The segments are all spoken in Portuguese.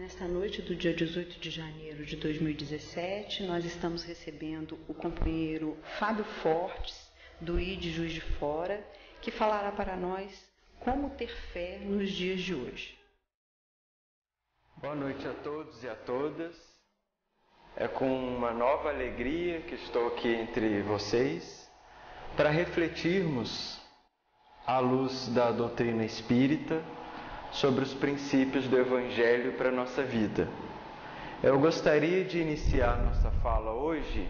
Nesta noite do dia 18 de janeiro de 2017, nós estamos recebendo o companheiro Fábio Fortes, do ID Juiz de Fora, que falará para nós como ter fé nos dias de hoje. Boa noite a todos e a todas. É com uma nova alegria que estou aqui entre vocês para refletirmos à luz da doutrina espírita sobre os princípios do Evangelho para a nossa vida. Eu gostaria de iniciar nossa fala hoje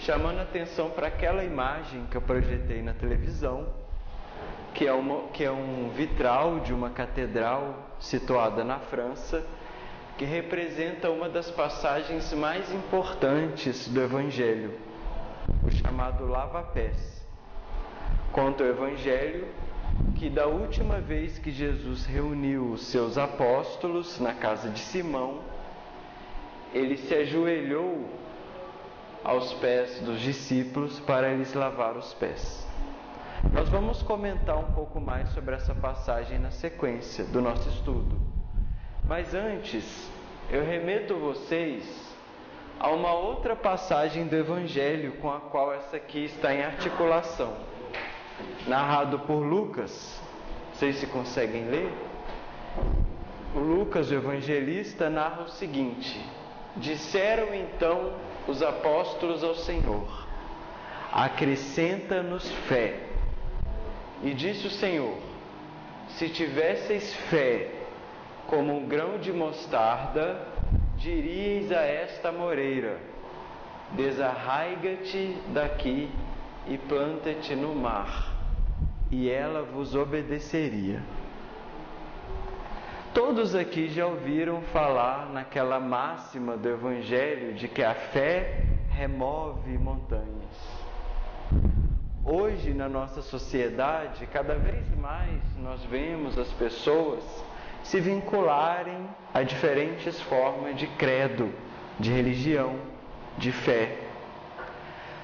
chamando a atenção para aquela imagem que eu projetei na televisão, que é um vitral de uma catedral situada na França, que representa uma das passagens mais importantes do Evangelho, o chamado lava-pés. Conta o Evangelho que da última vez que Jesus reuniu os seus apóstolos na casa de Simão, ele se ajoelhou aos pés dos discípulos para lhes lavar os pés. Nós vamos comentar um pouco mais sobre essa passagem na sequência do nosso estudo. Mas antes, eu remeto vocês a uma outra passagem do Evangelho com a qual essa aqui está em articulação. Narrado por Lucas, vocês se conseguem ler? O Lucas, o evangelista, narra o seguinte: disseram então os apóstolos ao Senhor: acrescenta-nos fé. E disse o Senhor: se tivesseis fé como um grão de mostarda, diríeis a esta moreira: desarraiga-te daqui e planta-te no mar, e ela vos obedeceria. Todos aqui já ouviram falar naquela máxima do Evangelho de que a fé remove montanhas. Hoje, na nossa sociedade, cada vez mais nós vemos as pessoas se vincularem a diferentes formas de credo, de religião, de fé.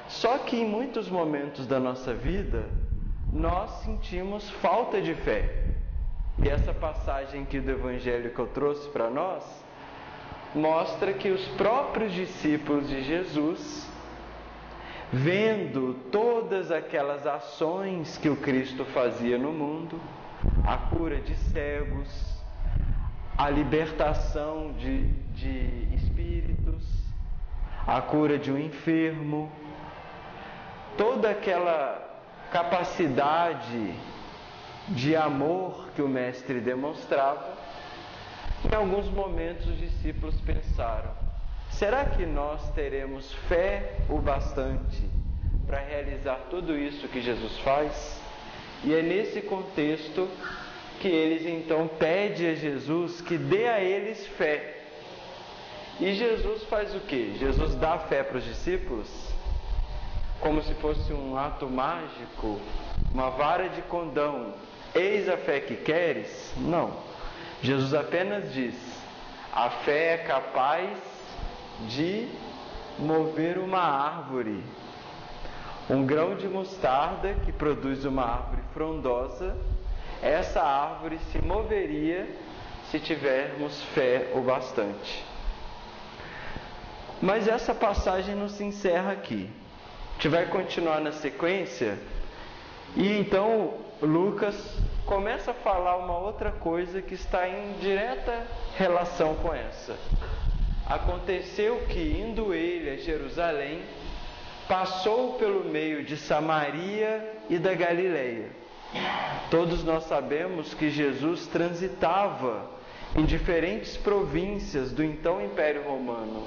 Só que em muitos momentos da nossa vida, nós sentimos falta de fé. E essa passagem aqui do Evangelho que eu trouxe para nós, mostra que os próprios discípulos de Jesus, vendo todas aquelas ações que o Cristo fazia no mundo, a cura de cegos, a libertação de espíritos, a cura de um enfermo, toda aquela capacidade de amor que o Mestre demonstrava, em alguns momentos os discípulos pensaram: será que nós teremos fé o bastante para realizar tudo isso que Jesus faz? E é nesse contexto que eles então pedem a Jesus que dê a eles fé. E Jesus faz o quê? Jesus dá fé para os discípulos como se fosse um ato mágico, uma vara de condão. Eis a fé que queres? Não. Jesus apenas diz: a fé é capaz de mover uma árvore. Um grão de mostarda que produz uma árvore frondosa, essa árvore se moveria se tivermos fé o bastante. Mas essa passagem não se encerra aqui. A gente vai continuar na sequência, e então Lucas começa a falar uma outra coisa que está em direta relação com essa. Aconteceu que, indo ele a Jerusalém, passou pelo meio de Samaria e da Galileia. Todos nós sabemos que Jesus transitava em diferentes províncias do então Império Romano.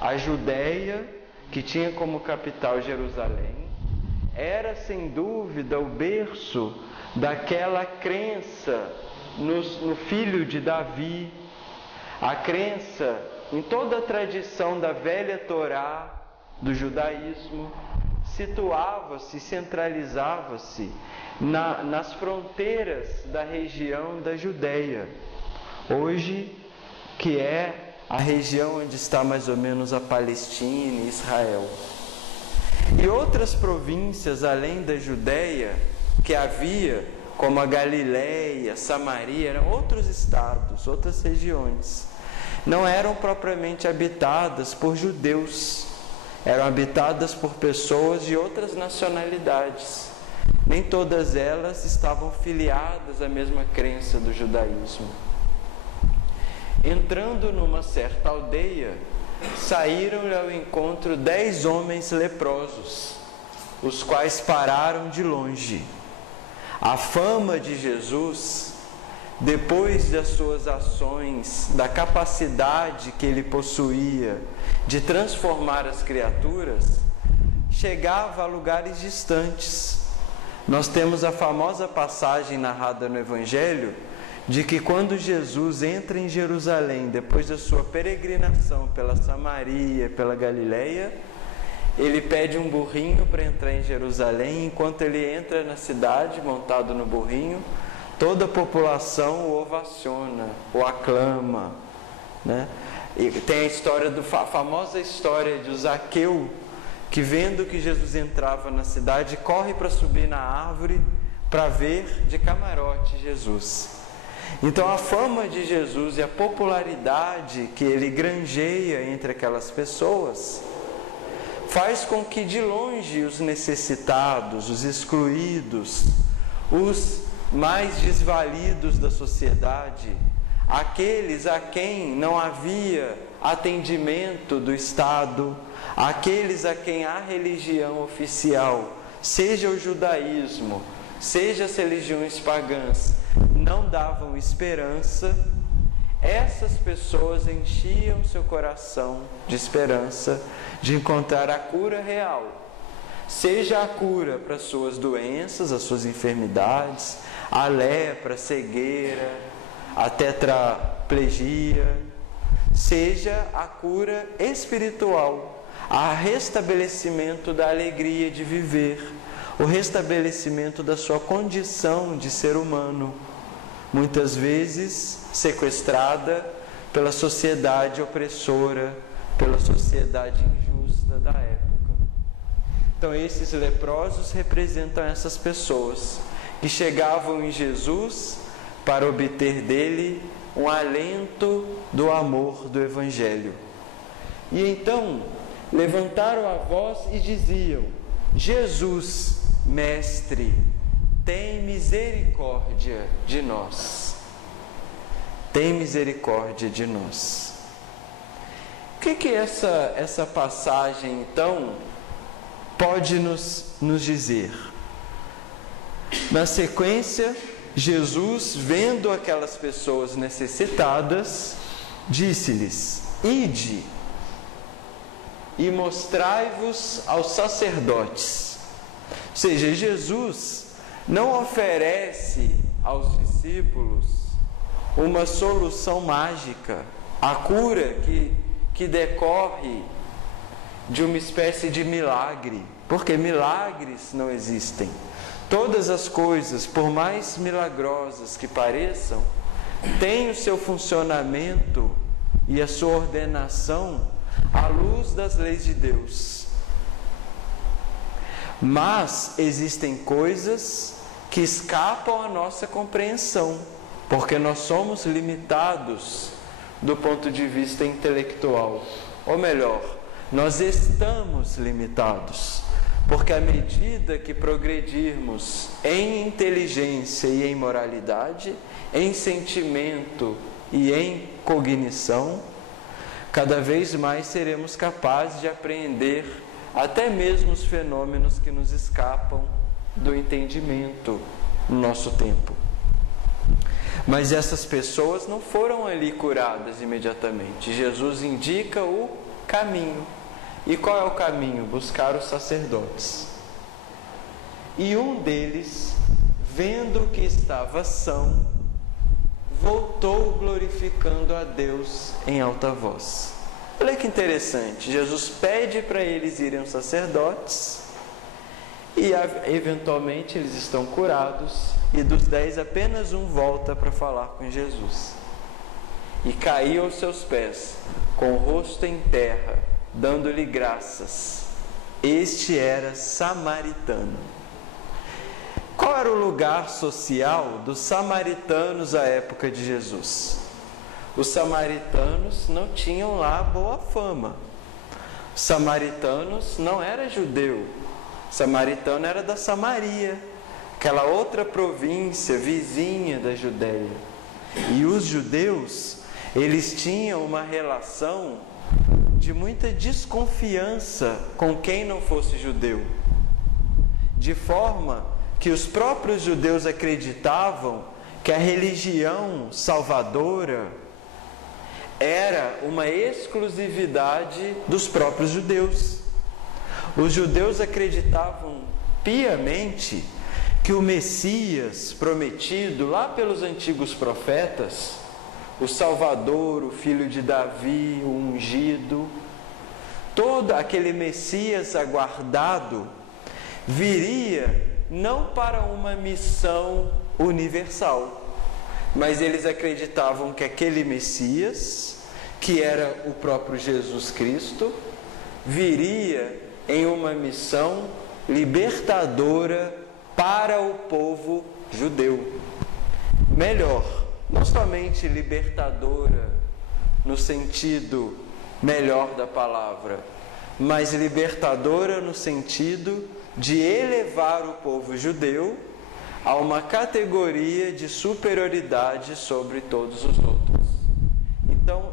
A Judéia, que tinha como capital Jerusalém, era sem dúvida o berço daquela crença no filho de Davi, a crença em toda a tradição da velha Torá, do judaísmo, situava-se, centralizava-se nas fronteiras da região da Judéia, hoje que é a região onde está mais ou menos a Palestina e Israel. E outras províncias além da Judéia que havia, como a Galileia, Samaria, eram outros estados, outras regiões. não eram propriamente habitadas por judeus, eram habitadas por pessoas de outras nacionalidades. Nem todas elas estavam filiadas à mesma crença do judaísmo. Entrando numa certa aldeia, saíram-lhe ao encontro 10 homens leprosos, os quais pararam de longe. A fama de Jesus, depois das suas ações, da capacidade que ele possuía de transformar as criaturas, chegava a lugares distantes. Nós temos a famosa passagem narrada no Evangelho de que quando Jesus entra em Jerusalém, depois da sua peregrinação pela Samaria, pela Galileia, ele pede um burrinho para entrar em Jerusalém. Enquanto ele entra na cidade, montado no burrinho, toda a população o ovaciona, o aclama, né? E tem a história famosa história de Zaqueu, que vendo que Jesus entrava na cidade, corre para subir na árvore para ver de camarote Jesus. Então a fama de Jesus e a popularidade que ele granjeia entre aquelas pessoas faz com que de longe os necessitados, os excluídos, os mais desvalidos da sociedade, aqueles a quem não havia atendimento do Estado, aqueles a quem a religião oficial, seja o judaísmo, seja as religiões pagãs, não davam esperança, essas pessoas enchiam seu coração de esperança de encontrar a cura real, seja a cura para suas doenças, as suas enfermidades, a lepra, a cegueira, a tetraplegia, seja a cura espiritual, a restabelecimento da alegria de viver, o restabelecimento da sua condição de ser humano, muitas vezes sequestrada pela sociedade opressora, pela sociedade injusta da época. Então esses leprosos representam essas pessoas que chegavam em Jesus para obter dele um alento do amor do Evangelho. E então levantaram a voz e diziam: Jesus, Mestre, tem misericórdia de nós. Tem misericórdia de nós. O que essa passagem, então, pode nos dizer? Na sequência, Jesus, vendo aquelas pessoas necessitadas, disse-lhes: Ide e mostrai-vos aos sacerdotes. Ou seja, Jesus não oferece aos discípulos uma solução mágica, a cura que decorre de uma espécie de milagre, porque milagres não existem. Todas as coisas, por mais milagrosas que pareçam, têm o seu funcionamento e a sua ordenação à luz das leis de Deus. Mas existem coisas que escapam à nossa compreensão, porque nós somos limitados do ponto de vista intelectual. Ou melhor, nós estamos limitados, porque à medida que progredirmos em inteligência e em moralidade, em sentimento e em cognição, cada vez mais seremos capazes de apreender até mesmo os fenômenos que nos escapam do entendimento no nosso tempo. Mas essas pessoas não foram ali curadas imediatamente. Jesus indica o caminho. E qual é o caminho? Buscar os sacerdotes. E um deles, vendo que estava são, voltou glorificando a Deus em alta voz. Olha que interessante, Jesus pede para eles irem aos sacerdotes e eventualmente eles estão curados, e dos 10 apenas um volta para falar com Jesus. E caiu aos seus pés, com o rosto em terra, dando-lhe graças. Este era samaritano. Qual era o lugar social dos samaritanos à época de Jesus? os samaritanos não tinham lá boa fama. Os samaritanos não era judeu. O samaritano era da Samaria, aquela outra província vizinha da Judéia. E os judeus, eles tinham uma relação de muita desconfiança com quem não fosse judeu. De forma que os próprios judeus acreditavam que a religião salvadora era uma exclusividade dos próprios judeus. Os judeus acreditavam piamente que o Messias prometido lá pelos antigos profetas, o Salvador, o filho de Davi, o ungido, todo aquele Messias aguardado, viria não para uma missão universal, mas eles acreditavam que aquele Messias, que era o próprio Jesus Cristo, viria em uma missão libertadora para o povo judeu. Melhor, não somente libertadora no sentido melhor da palavra, mas libertadora no sentido de elevar o povo judeu a uma categoria de superioridade sobre todos os outros. Então,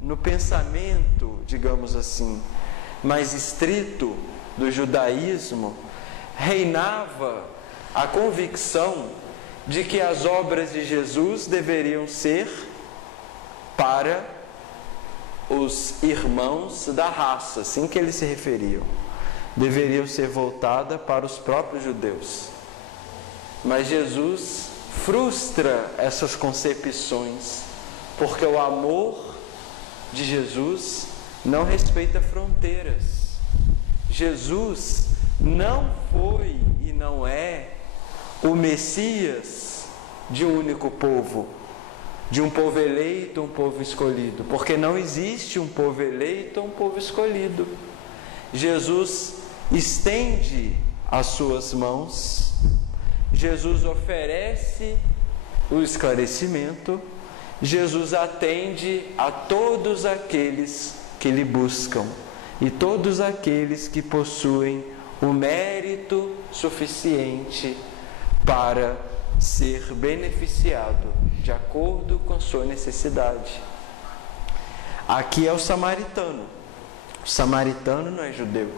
no pensamento, digamos assim, mais estrito do judaísmo, reinava a convicção de que as obras de Jesus deveriam ser para os irmãos da raça, assim que eles se referiam. Deveriam ser voltadas para os próprios judeus. Mas Jesus frustra essas concepções, porque o amor de Jesus não respeita fronteiras. Jesus não foi e não é o Messias de um único povo, de um povo eleito, um povo escolhido, porque não existe um povo eleito ou um povo escolhido. Jesus estende as suas mãos, Jesus oferece o esclarecimento, Jesus atende a todos aqueles que lhe buscam e todos aqueles que possuem o mérito suficiente para ser beneficiado de acordo com a sua necessidade. Aqui é o samaritano. O samaritano não é judeu.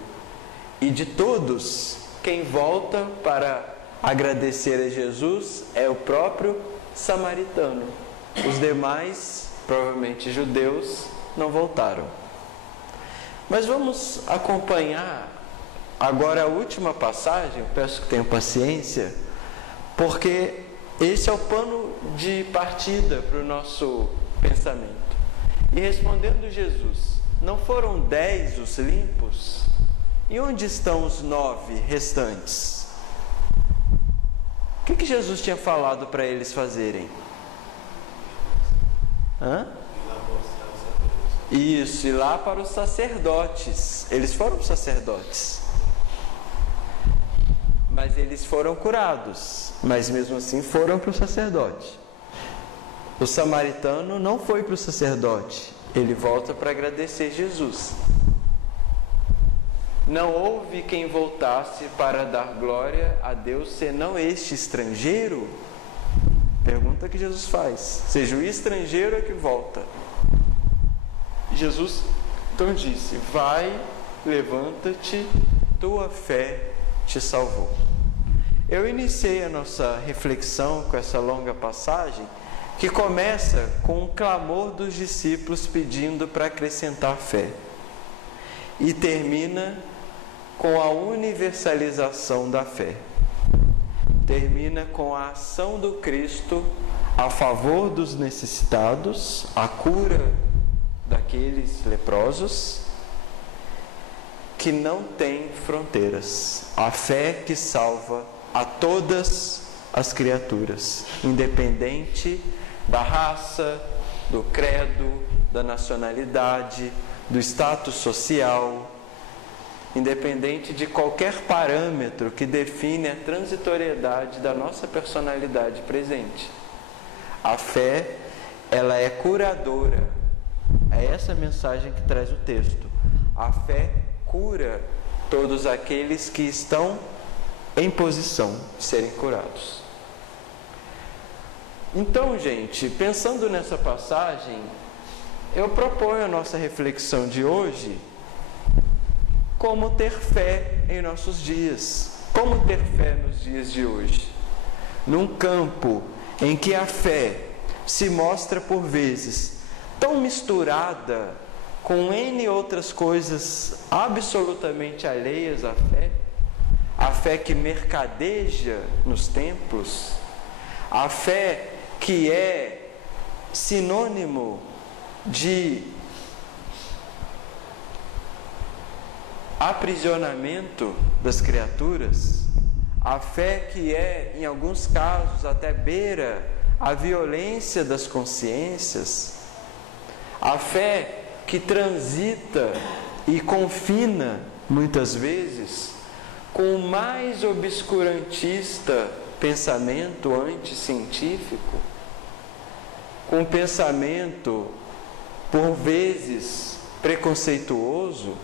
E de todos, quem volta para agradecer a Jesus é o próprio samaritano. Os demais, provavelmente judeus, não voltaram. Mas vamos acompanhar agora a última passagem. Eu peço que tenham paciência, porque esse é o pano de partida para o nosso pensamento. E respondendo Jesus: não foram 10 os limpos? E onde estão os 9 restantes? O que Jesus tinha falado para eles fazerem? Isso, ir lá para os sacerdotes. Eles foram sacerdotes, mas eles foram curados, mas mesmo assim foram para o sacerdote. O samaritano não foi para o sacerdote, ele volta para agradecer Jesus. Não houve quem voltasse para dar glória a Deus senão este estrangeiro? Pergunta que Jesus faz. Seja o estrangeiro é que volta. Jesus então disse: vai, levanta-te, tua fé te salvou. Eu iniciei a nossa reflexão com essa longa passagem, que começa com um clamor dos discípulos pedindo para acrescentar fé, e termina com a universalização da fé. Termina com a ação do Cristo a favor dos necessitados, a cura daqueles leprosos, que não tem fronteiras. A fé que salva a todas as criaturas, independente da raça, do credo, da nacionalidade, do status social, independente de qualquer parâmetro que define a transitoriedade da nossa personalidade presente. A fé ela é curadora. É essa a mensagem que traz o texto. A fé cura todos aqueles que estão em posição de serem curados. Então, gente, pensando nessa passagem, eu proponho a nossa reflexão de hoje: como ter fé em nossos dias. Como ter fé nos dias de hoje? Num campo em que a fé se mostra por vezes tão misturada com N outras coisas absolutamente alheias à fé, a fé que mercadeja nos templos, a fé que é sinônimo de aprisionamento das criaturas, a fé que é, em alguns casos, até beira a violência das consciências, a fé que transita e confina, muitas vezes, com o mais obscurantista pensamento anticientífico, com um pensamento, por vezes, preconceituoso.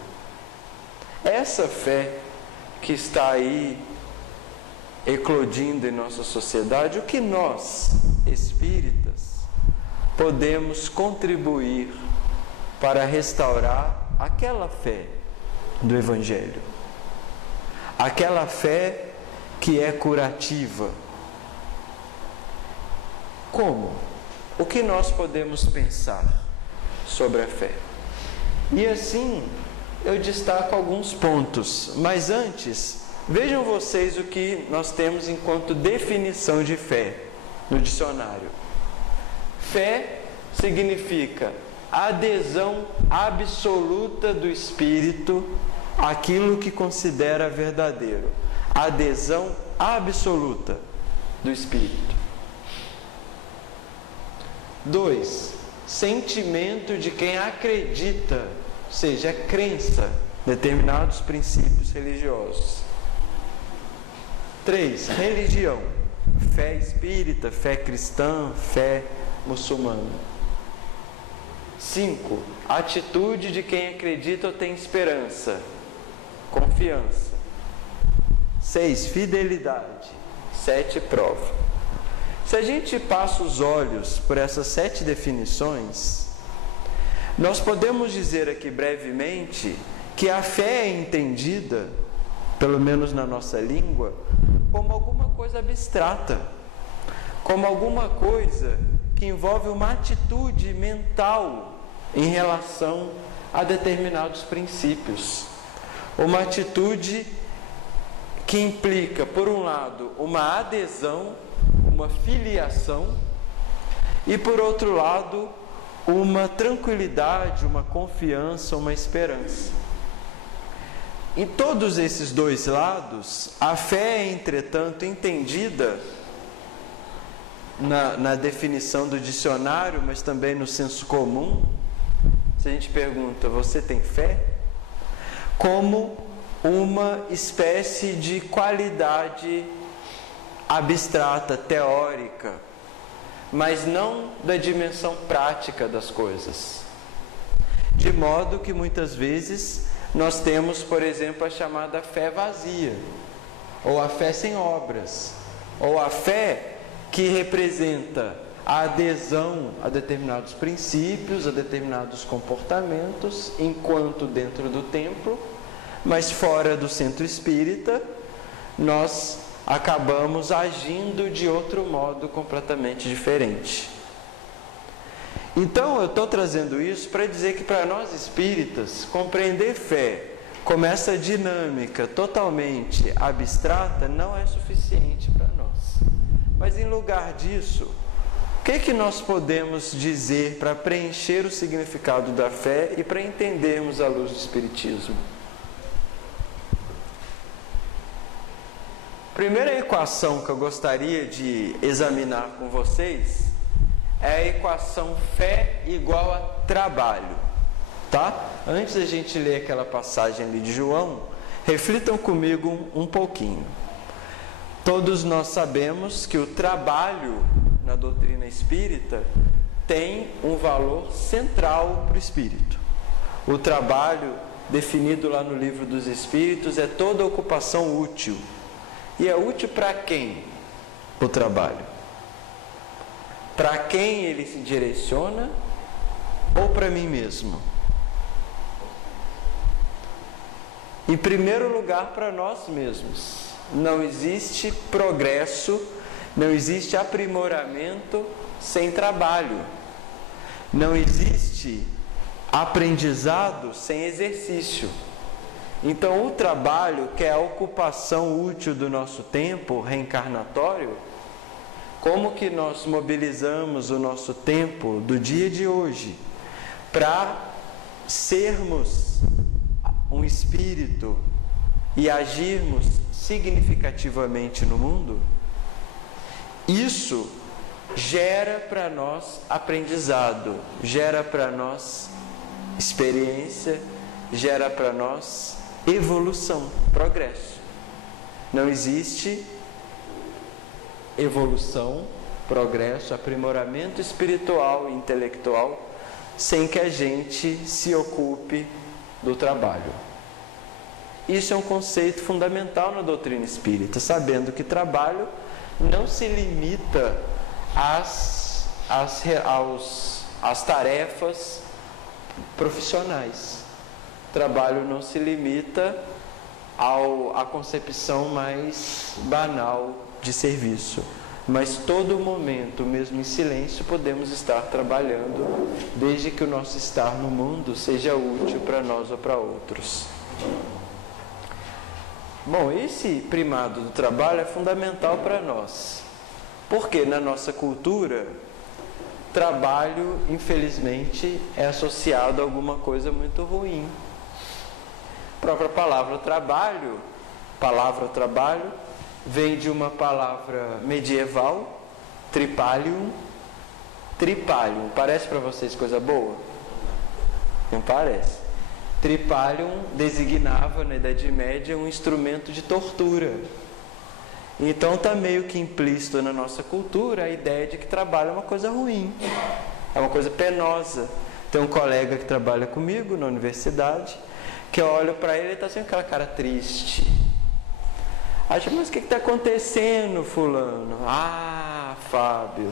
Essa fé que está aí eclodindo em nossa sociedade, o que nós, espíritas, podemos contribuir para restaurar aquela fé do Evangelho, aquela fé que é curativa? Como? O que nós podemos pensar sobre a fé? E assim, eu destaco alguns pontos, mas antes, vejam vocês o que nós temos enquanto definição de fé no dicionário. Fé significa adesão absoluta do espírito àquilo que considera verdadeiro. Adesão absoluta do espírito. 2. Sentimento de quem acredita, ou seja, é crença em determinados princípios religiosos. 3. Religião. Fé espírita, fé cristã, fé muçulmana. 5. Atitude de quem acredita ou tem esperança, confiança. 6. Fidelidade. 7. Prova. Se a gente passa os olhos por essas 7 definições, nós podemos dizer aqui brevemente que a fé é entendida, pelo menos na nossa língua, como alguma coisa abstrata, como alguma coisa que envolve uma atitude mental em relação a determinados princípios. Uma atitude que implica, por um lado, uma adesão, uma filiação, e por outro lado, uma tranquilidade, uma confiança, uma esperança. Em todos esses dois lados, a fé é, entretanto, entendida na definição do dicionário, mas também no senso comum. Se a gente pergunta, você tem fé? Como uma espécie de qualidade abstrata, teórica, mas não da dimensão prática das coisas. De modo que muitas vezes nós temos, por exemplo, a chamada fé vazia, ou a fé sem obras, ou a fé que representa a adesão a determinados princípios, a determinados comportamentos, enquanto dentro do templo, mas fora do centro espírita, nós acabamos agindo de outro modo completamente diferente. Então, eu estou trazendo isso para dizer que para nós espíritas, compreender fé como essa dinâmica totalmente abstrata não é suficiente para nós. Mas em lugar disso, o que nós podemos dizer para preencher o significado da fé e para entendermos a luz do Espiritismo? Primeira equação que eu gostaria de examinar com vocês é a equação fé igual a trabalho, tá? Antes da gente ler aquela passagem ali de João, reflitam comigo um pouquinho. Todos nós sabemos que o trabalho na doutrina espírita tem um valor central para o espírito. O trabalho, definido lá no Livro dos Espíritos, é toda ocupação útil. E é útil para quem o trabalho? Para quem ele se direciona ou para mim mesmo? Em primeiro lugar, para nós mesmos. Não existe progresso, não existe aprimoramento sem trabalho. Não existe aprendizado sem exercício. Então, o trabalho, que é a ocupação útil do nosso tempo reencarnatório, como que nós mobilizamos o nosso tempo do dia de hoje para sermos um espírito e agirmos significativamente no mundo? Isso gera para nós aprendizado, gera para nós experiência, gera para nós evolução, progresso. Não existe evolução, progresso, aprimoramento espiritual e intelectual sem que a gente se ocupe do trabalho. Isso é um conceito fundamental na doutrina espírita, sabendo que trabalho não se limita às tarefas profissionais. Trabalho não se limita à concepção mais banal de serviço, mas todo momento, mesmo em silêncio, podemos estar trabalhando, desde que o nosso estar no mundo seja útil para nós ou para outros. Bom, esse primado do trabalho é fundamental para nós, porque na nossa cultura, trabalho, infelizmente, é associado a alguma coisa muito ruim. A própria palavra trabalho, vem de uma palavra medieval, tripalium. Tripalium, parece para vocês coisa boa? Não parece. Tripalium designava, na Idade Média, um instrumento de tortura. Então está meio que implícito na nossa cultura a ideia de que trabalho é uma coisa ruim, é uma coisa penosa. Tem um colega que trabalha comigo na universidade, que eu olho para ele e está sempre com aquela cara triste. Acho, mas o que está acontecendo, fulano? Ah, Fábio,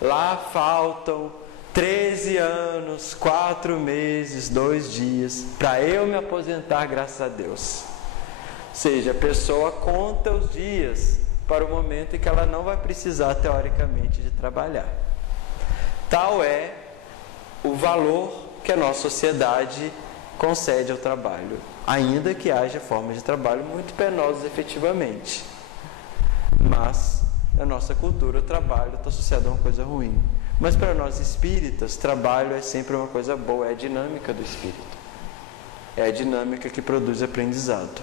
lá faltam 13 anos, 4 meses, 2 dias, para eu me aposentar, graças a Deus. Ou seja, a pessoa conta os dias para o momento em que ela não vai precisar, teoricamente, de trabalhar. Tal é o valor que a nossa sociedade concede ao trabalho, ainda que haja formas de trabalho muito penosas efetivamente. Mas, na nossa cultura, o trabalho está associado a uma coisa ruim. Mas para nós espíritas, trabalho é sempre uma coisa boa, é a dinâmica do espírito. É a dinâmica que produz aprendizado.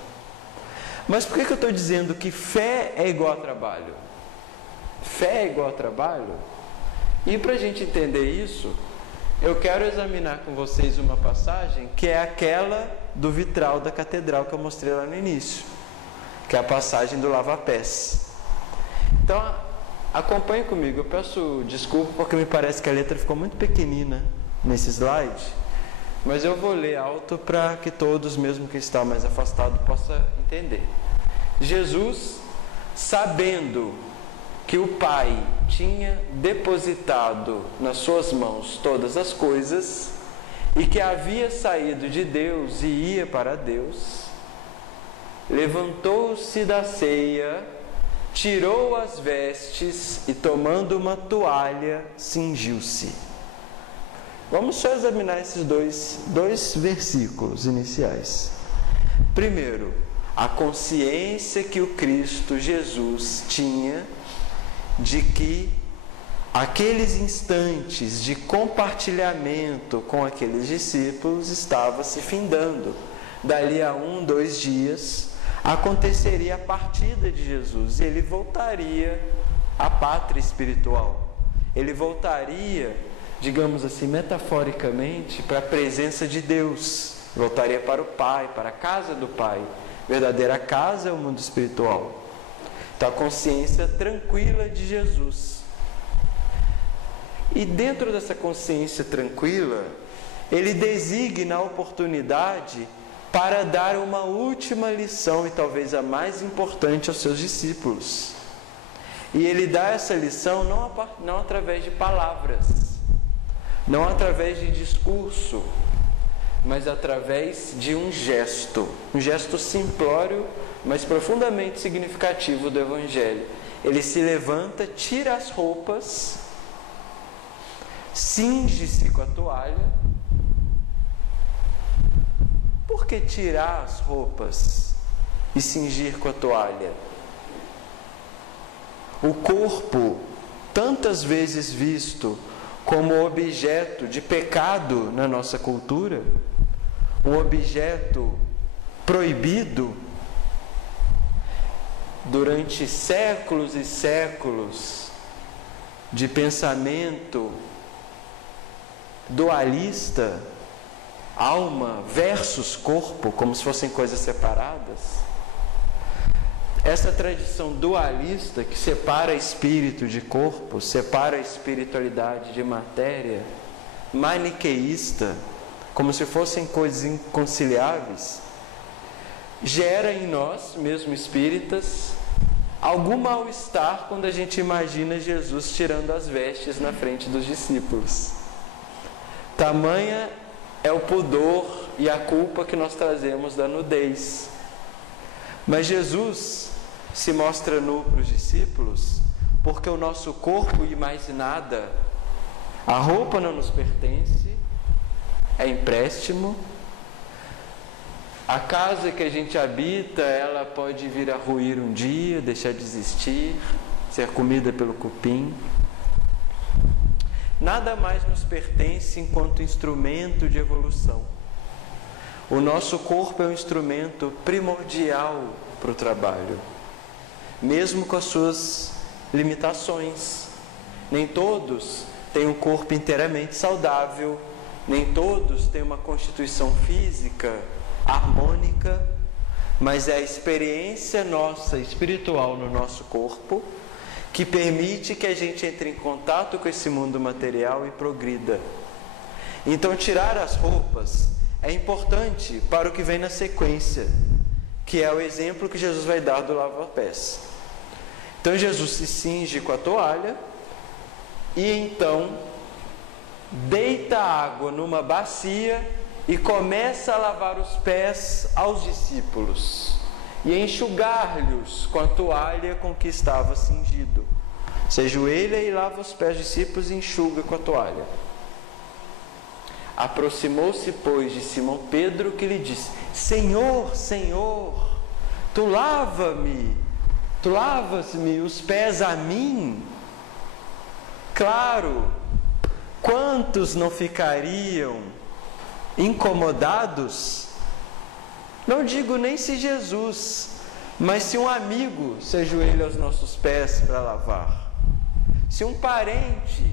Mas por que eu estou dizendo que fé é igual a trabalho? Fé é igual a trabalho? E para a gente entender isso, eu quero examinar com vocês uma passagem que é aquela do vitral da catedral que eu mostrei lá no início, que é a passagem do lava-pés. Então, acompanhe comigo. Eu peço desculpa porque me parece que a letra ficou muito pequenina nesse slide, mas eu vou ler alto para que todos, mesmo quem está mais afastado, possa entender. Jesus, sabendo que o Pai tinha depositado nas suas mãos todas as coisas e que havia saído de Deus e ia para Deus, levantou-se da ceia, tirou as vestes e, tomando uma toalha, cingiu-se. Vamos só examinar esses dois versículos iniciais. Primeiro, a consciência que o Cristo Jesus tinha de que aqueles instantes de compartilhamento com aqueles discípulos estava se findando. Dali a 1, 2 dias, aconteceria a partida de Jesus e ele voltaria à pátria espiritual. Ele voltaria, digamos assim, metaforicamente, para a presença de Deus. Voltaria para o Pai, para a casa do Pai. Verdadeira casa é o mundo espiritual. Então, a consciência tranquila de Jesus. E dentro dessa consciência tranquila, ele designa a oportunidade para dar uma última lição, e talvez a mais importante, aos seus discípulos. E ele dá essa lição não através de palavras, não através de discurso, mas através de um gesto simplório, mas profundamente significativo do Evangelho. Ele se levanta, tira as roupas, cinge-se com a toalha. Por que tirar as roupas e cingir com a toalha? O corpo, tantas vezes visto como objeto de pecado na nossa cultura, um objeto proibido, durante séculos e séculos de pensamento dualista, alma versus corpo, como se fossem coisas separadas. Essa tradição dualista que separa espírito de corpo, separa a espiritualidade de matéria, maniqueísta, como se fossem coisas inconciliáveis, gera em nós, mesmo espíritas, algum mal-estar quando a gente imagina Jesus tirando as vestes na frente dos discípulos. Tamanha é o pudor e a culpa que nós trazemos da nudez. Mas Jesus se mostra nu para os discípulos porque o nosso corpo e mais nada, a roupa não nos pertence, é empréstimo. A casa que a gente habita, ela pode vir a ruir um dia, deixar de existir, ser comida pelo cupim. Nada mais nos pertence enquanto instrumento de evolução. O nosso corpo é um instrumento primordial para o trabalho, mesmo com as suas limitações. Nem todos têm um corpo inteiramente saudável, nem todos têm uma constituição física harmônica, mas é a experiência nossa espiritual no nosso corpo que permite que a gente entre em contato com esse mundo material e progrida. Então, tirar as roupas é importante para o que vem na sequência, que é o exemplo que Jesus vai dar do lava-pés. Então, Jesus se cinge com a toalha e então deita água numa bacia e começa a lavar os pés aos discípulos e enxugar-lhes com a toalha com que estava cingido. Se ajoelha e lava os pés dos discípulos e enxuga com a toalha. Aproximou-se, pois, de Simão Pedro, que lhe disse: Senhor, Senhor, tu lavas-me os pés a mim? Claro, quantos não ficariam incomodados? Não digo nem se Jesus, mas se um amigo se ajoelha aos nossos pés para lavar, se um parente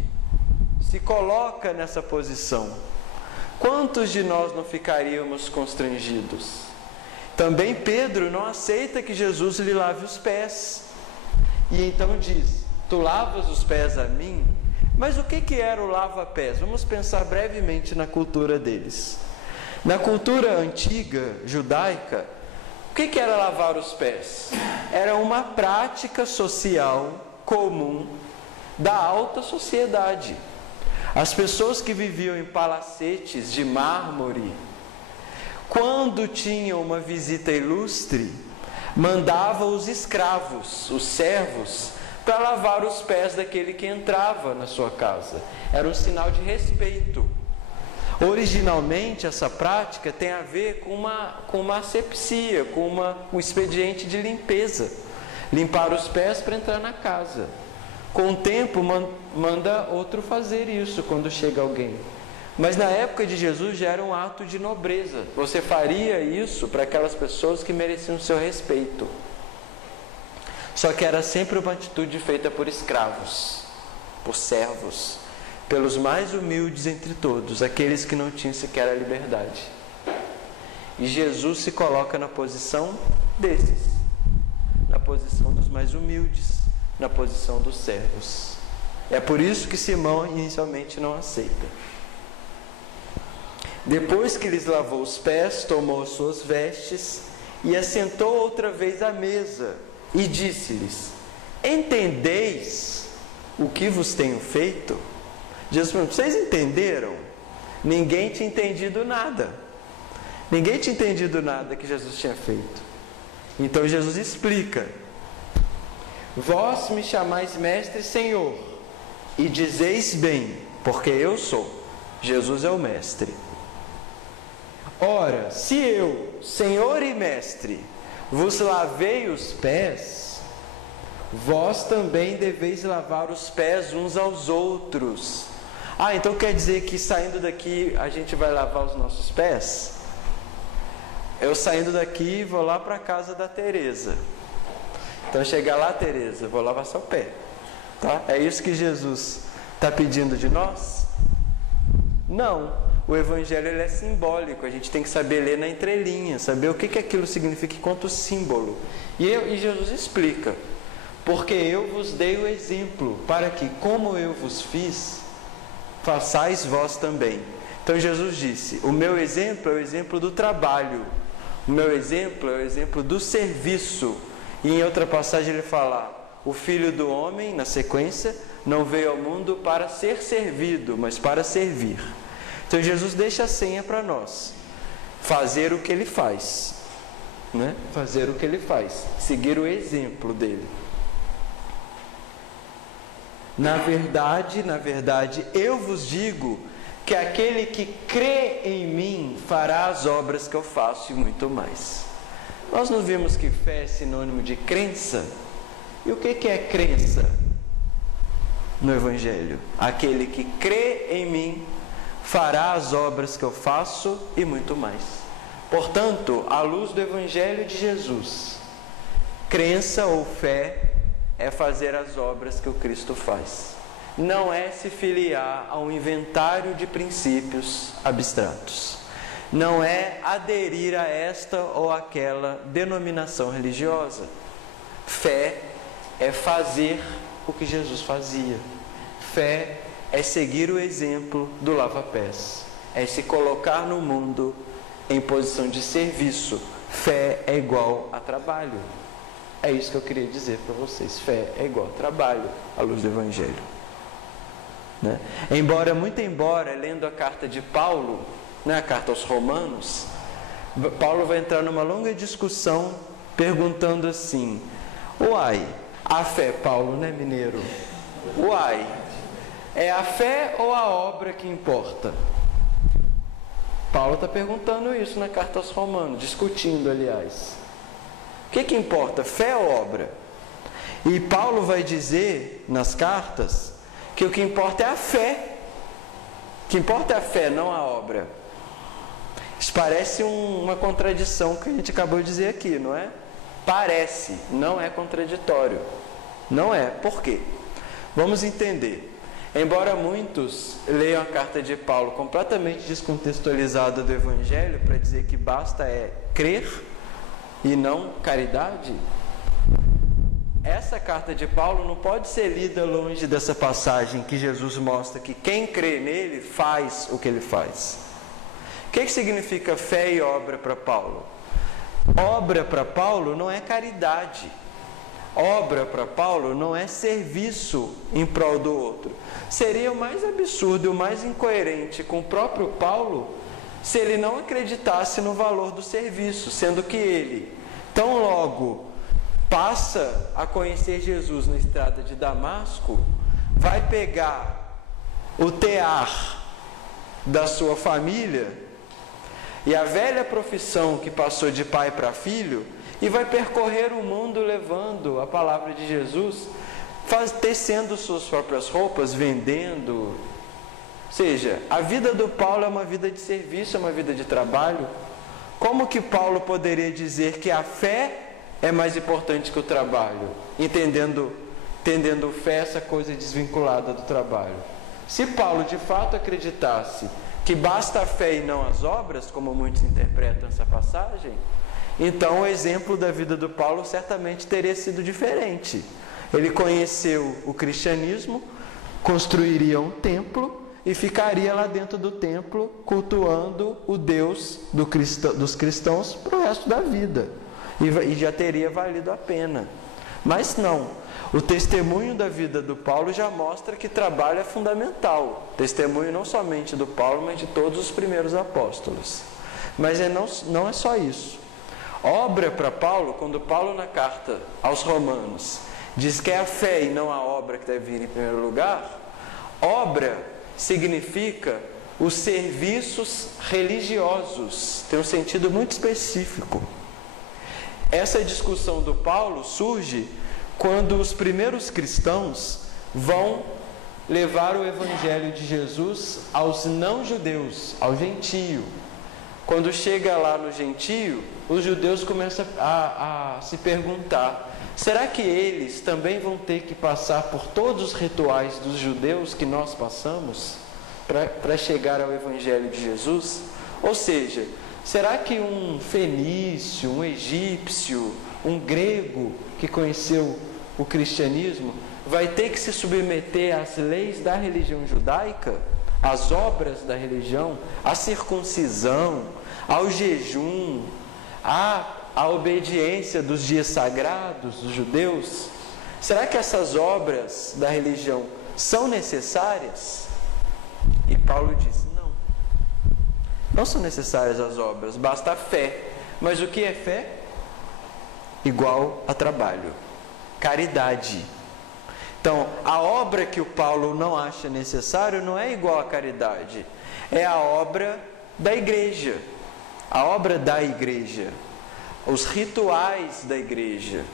se coloca nessa posição, quantos de nós não ficaríamos constrangidos? Também Pedro não aceita que Jesus lhe lave os pés, e então diz: tu lavas os pés a mim? Mas o que era o lava-pés? Vamos pensar brevemente na cultura deles. Na cultura antiga, judaica, o que era lavar os pés? Era uma prática social comum da alta sociedade. As pessoas que viviam em palacetes de mármore, quando tinham uma visita ilustre, mandavam os escravos, os servos, para lavar os pés daquele que entrava na sua casa. Era um sinal de respeito. Originalmente, essa prática tem a ver com uma asepsia, com um expediente de limpeza. Limpar os pés para entrar na casa. Com o tempo, manda outro fazer isso quando chega alguém. Mas na época de Jesus já era um ato de nobreza. Você faria isso para aquelas pessoas que mereciam seu respeito. Só que era sempre uma atitude feita por escravos, por servos, pelos mais humildes entre todos, aqueles que não tinham sequer a liberdade. E Jesus se coloca na posição desses, na posição dos mais humildes, na posição dos servos. É por isso que Simão inicialmente não aceita. Depois que lhes lavou os pés, tomou as suas vestes e assentou outra vez à mesa e disse-lhes: entendeis o que vos tenho feito? Jesus perguntou: vocês entenderam? Ninguém tinha entendido nada. Ninguém tinha entendido nada que Jesus tinha feito. Então Jesus explica: vós me chamais mestre e Senhor, e dizeis bem, porque eu sou. Jesus é o mestre. Ora, se eu, Senhor e mestre, vos lavei os pés, vós também deveis lavar os pés uns aos outros. Então quer dizer que saindo daqui a gente vai lavar os nossos pés? Eu saindo daqui vou lá para a casa da Tereza. Então chegar lá, Tereza, vou lavar seu pé, tá? É isso que Jesus está pedindo de nós? Não. O Evangelho ele é simbólico. A gente tem que saber ler na entrelinha, saber o que aquilo significa enquanto símbolo. E Jesus explica: porque eu vos dei o exemplo, para que, como eu vos fiz, façais vós também. Então Jesus disse: o meu exemplo é o exemplo do trabalho, o meu exemplo é o exemplo do serviço. E em outra passagem ele fala: o Filho do Homem, na sequência, não veio ao mundo para ser servido, mas para servir. Então Jesus deixa a senha para nós: fazer o que ele faz, né? Fazer o que ele faz, seguir o exemplo dele. Na verdade, eu vos digo que aquele que crê em mim fará as obras que eu faço e muito mais. Nós não vimos que fé é sinônimo de crença? E o que é crença no Evangelho? Aquele que crê em mim fará as obras que eu faço e muito mais. Portanto, à luz do Evangelho de Jesus, crença ou fé é fazer as obras que o Cristo faz. Não é se filiar a um inventário de princípios abstratos. Não é aderir a esta ou aquela denominação religiosa. Fé é fazer o que Jesus fazia. Fé é seguir o exemplo do lava-pés. É se colocar no mundo em posição de serviço. Fé é igual a trabalho. É isso que eu queria dizer para vocês. Fé é igual a trabalho, à luz do Evangelho. Né? Muito embora, lendo a carta de Paulo, né, a carta aos Romanos, Paulo vai entrar numa longa discussão perguntando assim: uai, a fé, Paulo, né, mineiro? Uai, é a fé ou a obra que importa? Paulo está perguntando isso na carta aos Romanos, discutindo, aliás. O que importa, fé ou obra? E Paulo vai dizer nas cartas que o que importa é a fé. O que importa é a fé, não a obra. Isso parece uma contradição que a gente acabou de dizer aqui, não é? Parece, não é contraditório. Não é. Por quê? Vamos entender. Embora muitos leiam a carta de Paulo completamente descontextualizada do Evangelho para dizer que basta crer e não caridade, essa carta de Paulo não pode ser lida longe dessa passagem que Jesus mostra que quem crê nele faz o que ele faz. O que significa fé e obra para Paulo? Obra para Paulo não é caridade. Obra para Paulo não é serviço em prol do outro. Seria o mais absurdo e o mais incoerente com o próprio Paulo se ele não acreditasse no valor do serviço, sendo que ele, tão logo passa a conhecer Jesus na estrada de Damasco, vai pegar o tear da sua família e a velha profissão que passou de pai para filho e vai percorrer o mundo levando a palavra de Jesus, tecendo suas próprias roupas, vendendo. Ou seja, a vida do Paulo é uma vida de serviço, é uma vida de trabalho. Como que Paulo poderia dizer que a fé é mais importante que o trabalho, entendendo fé essa coisa desvinculada do trabalho? Se Paulo de fato acreditasse que basta a fé e não as obras, como muitos interpretam essa passagem, então o exemplo da vida do Paulo certamente teria sido diferente. Ele conheceu o cristianismo, construiria um templo e ficaria lá dentro do templo cultuando o Deus dos cristãos para o resto da vida. E já teria valido a pena. Mas não. O testemunho da vida do Paulo já mostra que trabalho é fundamental. Testemunho não somente do Paulo, mas de todos os primeiros apóstolos. Mas não é só isso. Obra para Paulo, quando Paulo na carta aos Romanos diz que é a fé e não a obra que deve vir em primeiro lugar, obra significa os serviços religiosos, tem um sentido muito específico. Essa discussão do Paulo surge quando os primeiros cristãos vão levar o evangelho de Jesus aos não-judeus, ao gentio. Quando chega lá no gentio, os judeus começam a se perguntar: será que eles também vão ter que passar por todos os rituais dos judeus que nós passamos para chegar ao evangelho de Jesus? Ou seja, será que um fenício, um egípcio, um grego que conheceu o cristianismo vai ter que se submeter às leis da religião judaica, às obras da religião, à circuncisão, ao jejum, à obediência dos dias sagrados dos judeus? Será que essas obras da religião são necessárias? E Paulo diz: não são necessárias as obras, basta a fé. Mas o que é fé? Igual a trabalho, caridade. Então, a obra que o Paulo não acha necessário não é igual à caridade, é a obra da igreja, a obra da igreja, os rituais da igreja.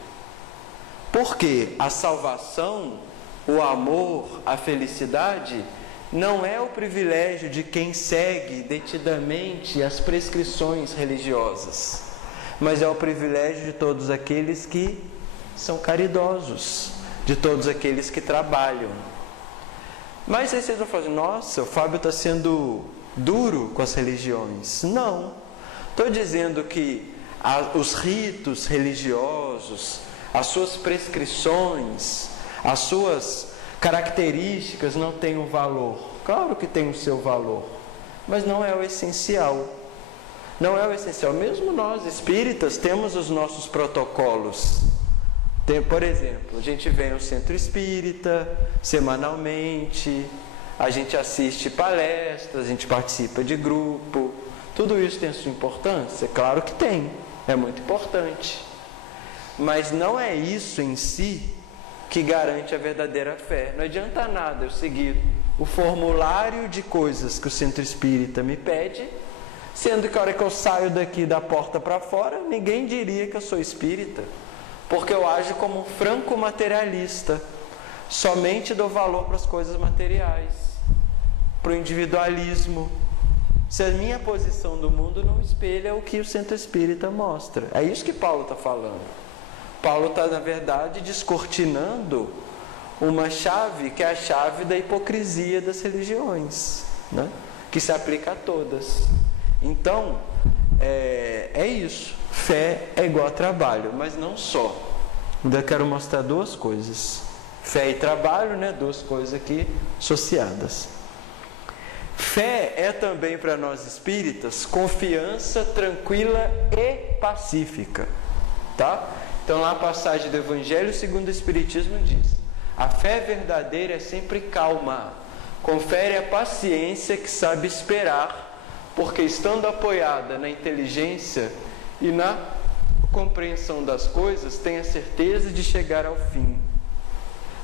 Porque a salvação, o amor, a felicidade não é o privilégio de quem segue detidamente as prescrições religiosas, mas é o privilégio de todos aqueles que são caridosos, de todos aqueles que trabalham. Mas aí vocês vão falar: nossa, o Fábio está sendo duro com as religiões. Não, estou dizendo que os ritos religiosos, as suas prescrições, as suas características não têm um valor. Claro que tem o seu valor, mas não é o essencial. Não é o essencial. Mesmo nós espíritas temos os nossos protocolos. Por exemplo, a gente vem ao centro espírita semanalmente, a gente assiste palestras, a gente participa de grupo. Tudo isso tem a sua importância? Claro que tem, é muito importante. Mas não é isso em si que garante a verdadeira fé. Não adianta nada eu seguir o formulário de coisas que o centro espírita me pede, sendo que a hora que eu saio daqui da porta para fora, ninguém diria que eu sou espírita, porque eu ajo como um franco materialista, somente dou valor para as coisas materiais, para o individualismo. Se a minha posição no mundo não espelha o que o centro espírita mostra. É isso que Paulo está falando. Paulo está, na verdade, descortinando uma chave que é a chave da hipocrisia das religiões, né? Que se aplica a todas. Então, é isso. Fé é igual a trabalho, mas não só. Ainda quero mostrar duas coisas. Fé e trabalho, né? Duas coisas aqui associadas. Fé é também para nós espíritas confiança tranquila e pacífica, tá? Então lá a passagem do Evangelho segundo o Espiritismo diz: a fé verdadeira é sempre calma, confere a paciência que sabe esperar, porque estando apoiada na inteligência e na compreensão das coisas, tem a certeza de chegar ao fim.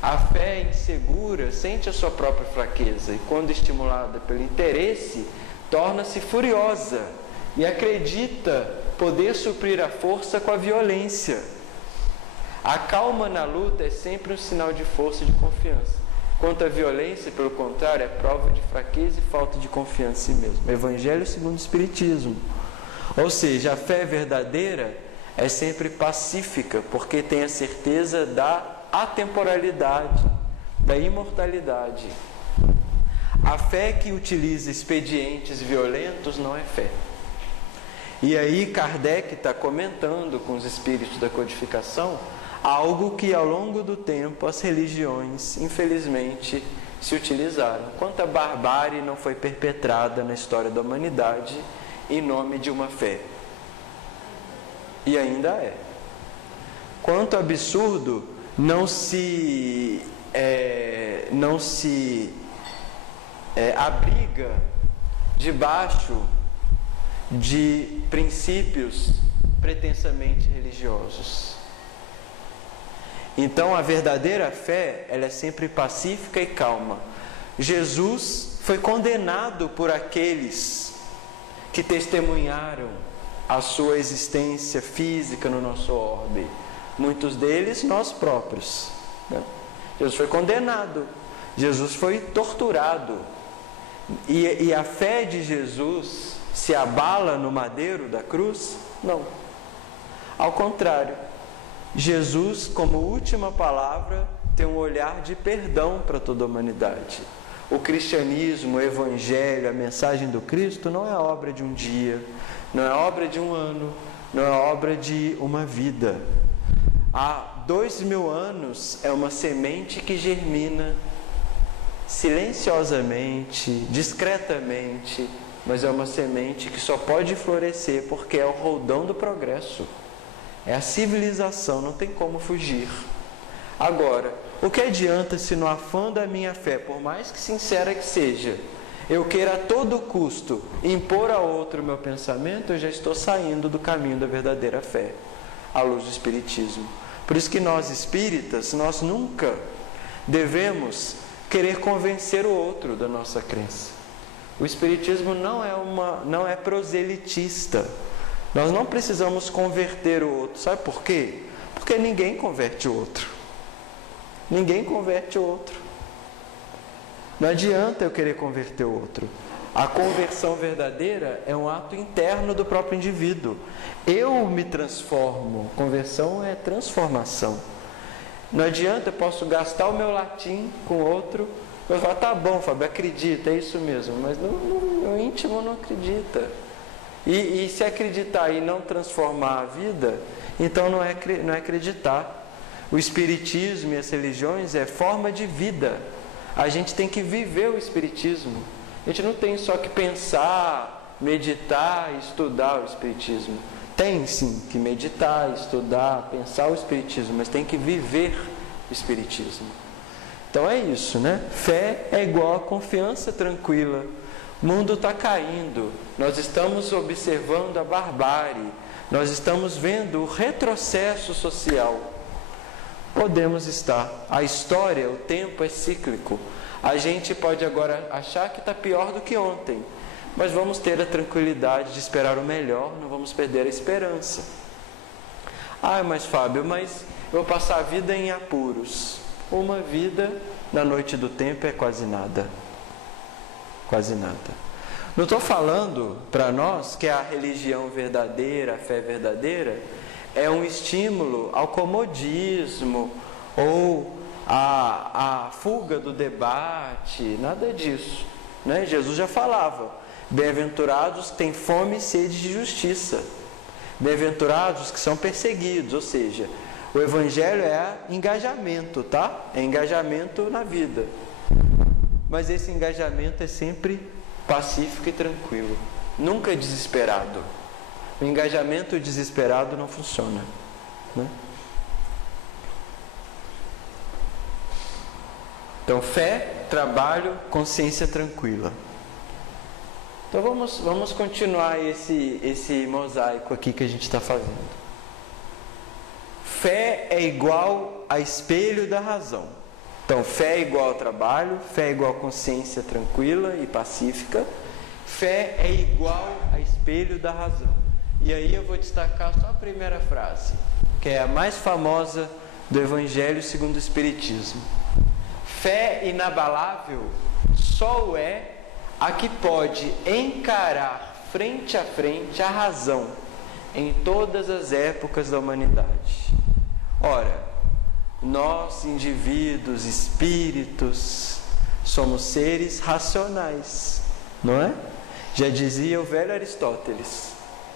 A fé insegura sente a sua própria fraqueza e, quando estimulada pelo interesse, torna-se furiosa e acredita poder suprir a força com a violência. A calma na luta é sempre um sinal de força e de confiança. Quanto à violência, pelo contrário, é prova de fraqueza e falta de confiança em si mesmo. Evangelho segundo o Espiritismo. Ou seja, a fé verdadeira é sempre pacífica, porque tem a certeza da atemporalidade, da imortalidade. A fé que utiliza expedientes violentos não é fé. E aí Kardec está comentando com os espíritos da codificação algo que ao longo do tempo as religiões, infelizmente, se utilizaram. Quanta barbárie não foi perpetrada na história da humanidade em nome de uma fé. E ainda é. Quanto absurdo não se abriga debaixo de princípios pretensamente religiosos. Então, a verdadeira fé, ela é sempre pacífica e calma. Jesus foi condenado por aqueles que testemunharam a sua existência física no nosso orbe. Muitos deles, nós próprios. Jesus foi condenado. Jesus foi torturado. E a fé de Jesus se abala no madeiro da cruz? Não. Ao contrário, Jesus, como última palavra, tem um olhar de perdão para toda a humanidade. O cristianismo, o evangelho, a mensagem do Cristo não é obra de um dia, não é obra de um ano, não é obra de uma vida. Há 2000 anos é uma semente que germina silenciosamente, discretamente, mas é uma semente que só pode florescer porque é o roldão do progresso. É a civilização, não tem como fugir. Agora, o que adianta se no afã da minha fé, por mais que sincera que seja, eu queira a todo custo impor a outro o meu pensamento, eu já estou saindo do caminho da verdadeira fé, à luz do Espiritismo. Por isso que nós espíritas, nós nunca devemos querer convencer o outro da nossa crença. O Espiritismo não é proselitista. Nós não precisamos converter o outro. Sabe por quê? Porque ninguém converte o outro. Ninguém converte o outro. Não adianta eu querer converter o outro. A conversão verdadeira é um ato interno do próprio indivíduo. Eu me transformo. Conversão é transformação. Não adianta, eu posso gastar o meu latim com outro. Eu falo, tá bom, Fábio, acredita, é isso mesmo. Mas o íntimo não acredita. E se acreditar e não transformar a vida, então não é acreditar. O Espiritismo e as religiões é forma de vida. A gente tem que viver o Espiritismo. A gente não tem só que pensar, meditar e estudar o Espiritismo. Tem sim que meditar, estudar, pensar o Espiritismo, mas tem que viver o Espiritismo. Então é isso, né? Fé é igual a confiança tranquila. O mundo está caindo, nós estamos observando a barbárie, nós estamos vendo o retrocesso social. Podemos estar. A história, o tempo é cíclico. A gente pode agora achar que está pior do que ontem, mas vamos ter a tranquilidade de esperar o melhor, não vamos perder a esperança. Mas Fábio, mas eu vou passar a vida em apuros. Uma vida na noite do tempo é quase nada. Quase nada. Não estou falando para nós que a religião verdadeira, a fé verdadeira, é um estímulo ao comodismo ou a fuga do debate, nada disso, né? Jesus já falava, bem-aventurados que têm fome e sede de justiça, bem-aventurados que são perseguidos, ou seja, o evangelho é engajamento, tá? É engajamento na vida, mas esse engajamento é sempre pacífico e tranquilo, nunca desesperado. O engajamento desesperado não funciona, né? Então, fé, trabalho, consciência tranquila. Então, vamos continuar esse mosaico aqui que a gente está fazendo. Fé é igual a espelho da razão. Então, fé é igual ao trabalho, fé é igual a consciência tranquila e pacífica. Fé é igual a espelho da razão. E aí eu vou destacar só a primeira frase, que é a mais famosa do Evangelho segundo o Espiritismo. Fé inabalável só o é a que pode encarar frente a frente a razão em todas as épocas da humanidade. Ora, nós, indivíduos, espíritos, somos seres racionais, não é? Já dizia o velho Aristóteles,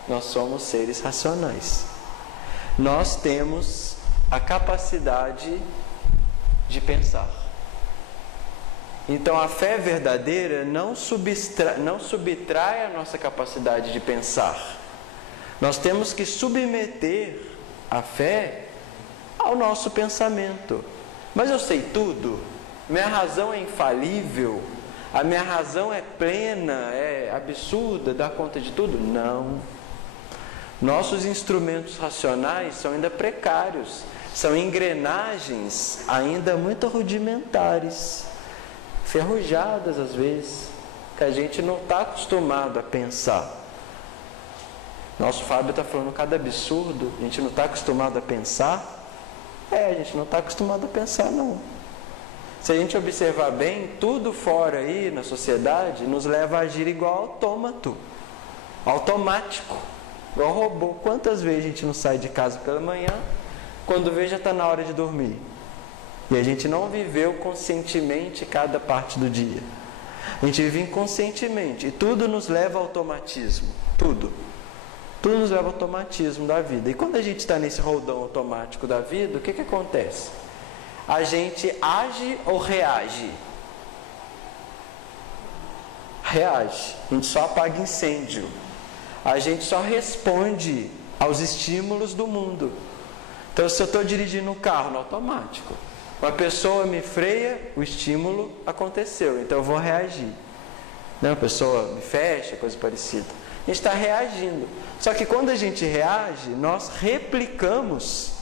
nós somos seres racionais. Nós temos a capacidade de pensar. Então a fé verdadeira não subtrai a nossa capacidade de pensar. Nós temos que submeter a fé ao nosso pensamento. Mas eu sei tudo? Minha razão é infalível? A minha razão é plena, é absurda, dá conta de tudo? Não. Nossos instrumentos racionais são ainda precários, são engrenagens ainda muito rudimentares, ferrujadas às vezes, que a gente não está acostumado a pensar. Nosso Fábio está falando cada absurdo, a gente não está acostumado a pensar. A gente não está acostumado a pensar, não. Se a gente observar bem, tudo fora aí na sociedade nos leva a agir igual autômato, automático, igual robô. Quantas vezes a gente não sai de casa pela manhã, quando vê já está na hora de dormir? E a gente não viveu conscientemente cada parte do dia. A gente vive inconscientemente e tudo nos leva ao automatismo, tudo. Tudo nos leva ao automatismo da vida. E quando a gente está nesse roldão automático da vida, o que acontece? A gente age ou reage? Reage. A gente só apaga incêndio. A gente só responde aos estímulos do mundo. Então, se eu estou dirigindo um carro no automático, uma pessoa me freia, o estímulo aconteceu, então eu vou reagir. Uma pessoa me fecha, coisa parecida. A gente está reagindo. Só que quando a gente reage, nós replicamos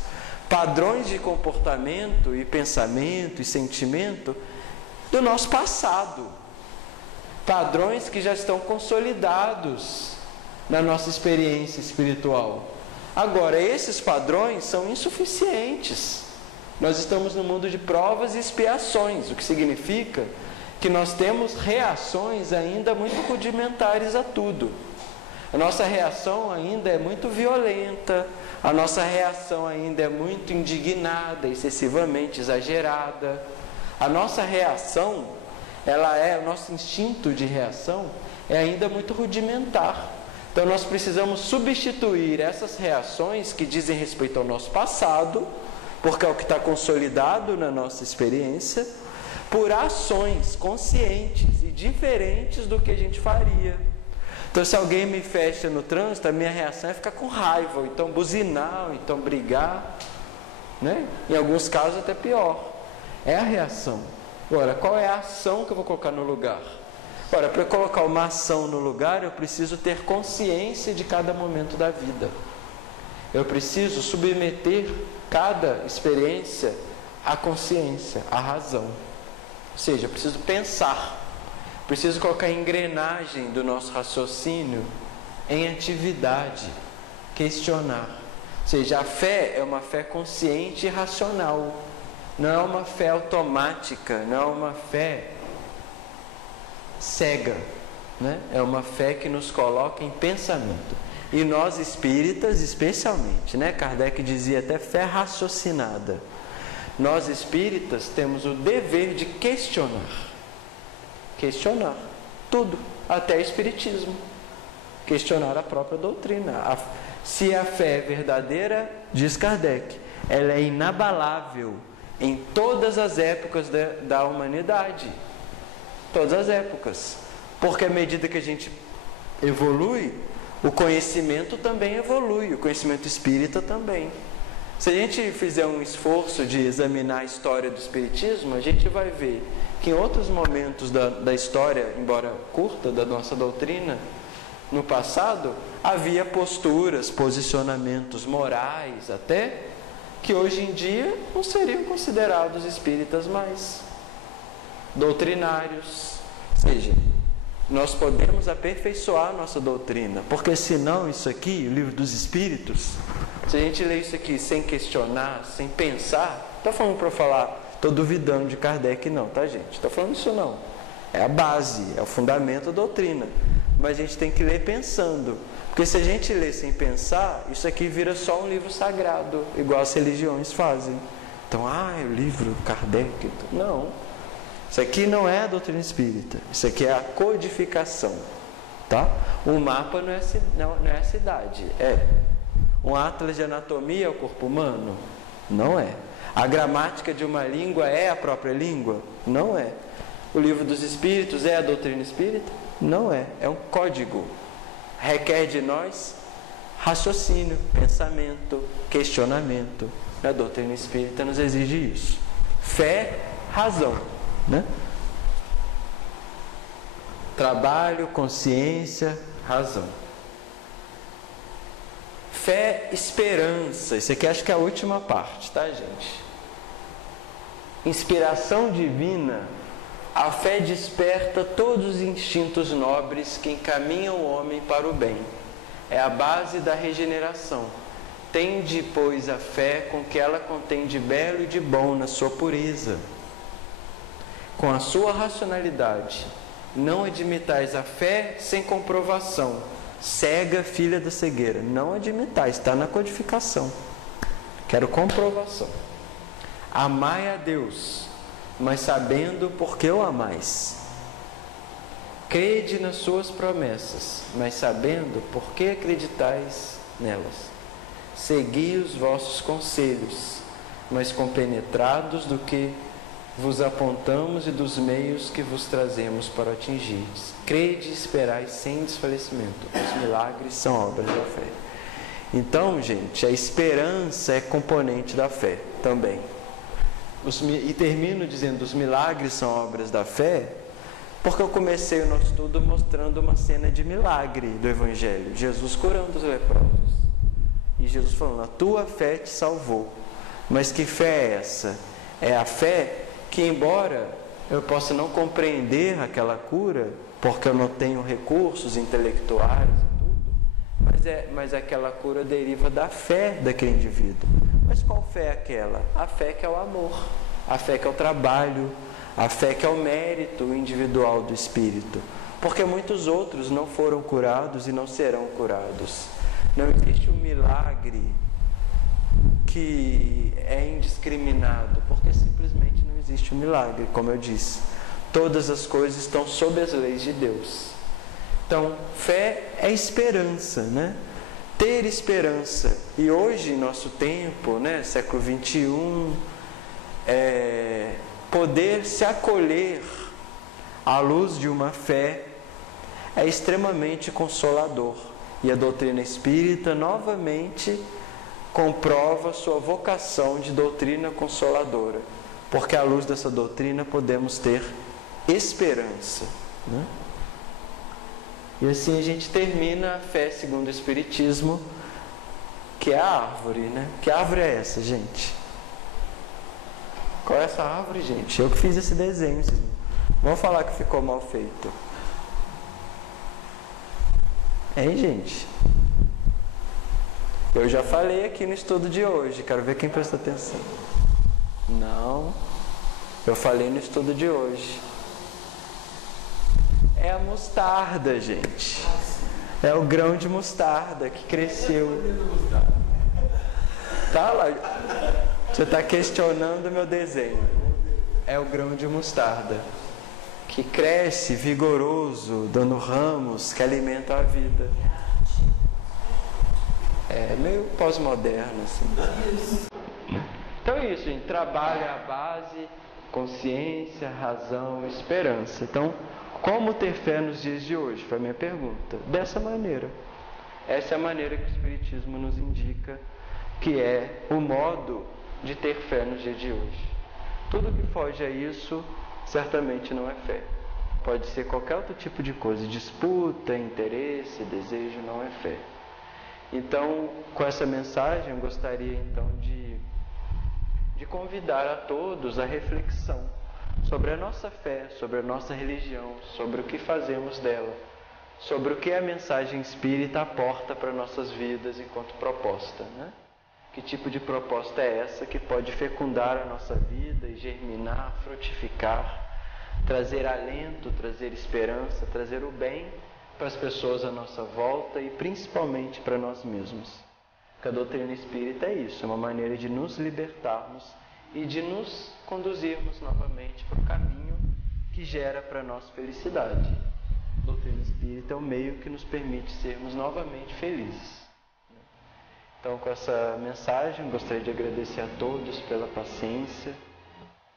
padrões de comportamento e pensamento e sentimento do nosso passado. Padrões que já estão consolidados na nossa experiência espiritual. Agora, esses padrões são insuficientes. Nós estamos no mundo de provas e expiações, o que significa que nós temos reações ainda muito rudimentares a tudo. A nossa reação ainda é muito violenta, a nossa reação ainda é muito indignada, excessivamente exagerada. A nossa reação, o nosso instinto de reação é ainda muito rudimentar. Então nós precisamos substituir essas reações que dizem respeito ao nosso passado, porque é o que está consolidado na nossa experiência, por ações conscientes e diferentes do que a gente faria. Então, se alguém me fecha no trânsito, a minha reação é ficar com raiva, ou então buzinar, ou então brigar, né? Em alguns casos até pior. É a reação. Agora, qual é a ação que eu vou colocar no lugar? Ora, para eu colocar uma ação no lugar, eu preciso ter consciência de cada momento da vida. Eu preciso submeter cada experiência à consciência, à razão. Ou seja, eu preciso pensar. Preciso colocar a engrenagem do nosso raciocínio em atividade, questionar. Ou seja, a fé é uma fé consciente e racional. Não é uma fé automática, não é uma fé cega, né? É uma fé que nos coloca em pensamento. E nós espíritas, especialmente, né? Kardec dizia até fé raciocinada. Nós espíritas temos o dever de questionar. Questionar tudo, até o espiritismo. Questionar a própria doutrina. Se a fé é verdadeira, diz Kardec, ela é inabalável em todas as épocas da humanidade. Todas as épocas. Porque à medida que a gente evolui, o conhecimento também evolui, o conhecimento espírita também. Se a gente fizer um esforço de examinar a história do espiritismo, a gente vai ver que em outros momentos da história, embora curta, da nossa doutrina, no passado, havia posturas, posicionamentos morais até, que hoje em dia não seriam considerados espíritas mais, doutrinários. Ou seja, nós podemos aperfeiçoar a nossa doutrina, porque senão isso aqui, o livro dos Espíritos, se a gente ler isso aqui sem questionar, sem pensar, não estou falando para falar, estou duvidando de Kardec não, tá gente? Estou falando isso não. É a base, é o fundamento da doutrina. Mas a gente tem que ler pensando. Porque se a gente ler sem pensar, isso aqui vira só um livro sagrado, igual as religiões fazem. Então, o livro Kardec. Não. Isso aqui não é a doutrina espírita. Isso aqui é a codificação. Tá? Um mapa não é a cidade. É. Um atlas de anatomia é o corpo humano? Não é. A gramática de uma língua é a própria língua? Não é. O Livro dos Espíritos é a doutrina espírita? Não é, é um código. Requer de nós raciocínio, pensamento, questionamento. A doutrina espírita nos exige isso. Fé, razão, né? Trabalho, consciência, razão. Fé, esperança. Isso aqui acho que é a última parte, tá, gente? Inspiração divina. A fé desperta todos os instintos nobres que encaminham o homem para o bem. É a base da regeneração. Tende, pois, a fé com que ela contém de belo e de bom na sua pureza. Com a sua racionalidade, não admitais a fé sem comprovação. Cega, filha da cegueira. Não admitais, está na codificação. Quero comprovação. Amai a Deus, mas sabendo por que o amais. Crede nas suas promessas, mas sabendo por que acreditais nelas. Segui os vossos conselhos, mas compenetrados do que vos apontamos e dos meios que vos trazemos para atingirdes. Crede e esperai sem desfalecimento. Os milagres são obras da fé. Então, gente, a esperança é componente da fé também. E termino dizendo, os milagres são obras da fé, porque eu comecei o nosso estudo mostrando uma cena de milagre do Evangelho. Jesus curando os leprosos. E Jesus falando, a tua fé te salvou. Mas que fé é essa? É a fé que, embora eu possa não compreender aquela cura, porque eu não tenho recursos intelectuais e tudo, mas aquela cura deriva da fé daquele indivíduo. Mas qual fé é aquela? A fé que é o amor, a fé que é o trabalho, a fé que é o mérito individual do espírito. Porque muitos outros não foram curados e não serão curados. Não existe um milagre que é indiscriminado, porque simplesmente não existe um milagre, como eu disse. Todas as coisas estão sob as leis de Deus. Então, fé é esperança, né? Ter esperança. E hoje, em nosso tempo, né, século XXI, poder se acolher à luz de uma fé é extremamente consolador. E a doutrina espírita, novamente, comprova sua vocação de doutrina consoladora. Porque à luz dessa doutrina podemos ter esperança, né? E assim a gente termina a fé segundo o Espiritismo, que é a árvore, né? Que árvore é essa, gente? Qual é essa árvore, gente? Eu que fiz esse desenho. Vamos falar que ficou mal feito. Hein, gente? Eu já falei aqui no estudo de hoje. Quero ver quem presta atenção. Não. Eu falei no estudo de hoje. É a mostarda, gente. É o grão de mostarda que cresceu. Tá lá. Você está questionando o meu desenho. É o grão de mostarda que cresce vigoroso, dando ramos que alimentam a vida. É meio pós-moderno, assim. Então é isso, gente. Trabalho é a base, consciência, razão, esperança. Então, como ter fé nos dias de hoje? Foi a minha pergunta. Dessa maneira. Essa é a maneira que o Espiritismo nos indica que é o modo de ter fé nos dias de hoje. Tudo que foge a isso, certamente não é fé. Pode ser qualquer outro tipo de coisa. Disputa, interesse, desejo, não é fé. Então, com essa mensagem, eu gostaria então de convidar a todos a reflexão sobre a nossa fé, sobre a nossa religião, sobre o que fazemos dela, sobre o que a mensagem espírita aporta para nossas vidas enquanto proposta, né? Que tipo de proposta é essa que pode fecundar a nossa vida e germinar, frutificar, trazer alento, trazer esperança, trazer o bem para as pessoas à nossa volta e principalmente para nós mesmos. Porque a doutrina espírita é isso, é uma maneira de nos libertarmos e de nos conduzirmos novamente para o caminho que gera para nós felicidade. A doutrina espírita é o meio que nos permite sermos novamente felizes. Então, com essa mensagem, gostaria de agradecer a todos pela paciência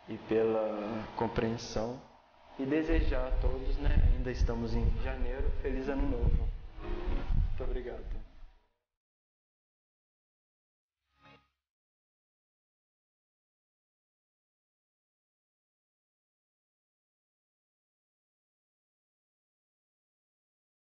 e pela compreensão e desejar a todos, né? Ainda estamos em janeiro, feliz ano novo. Muito obrigado.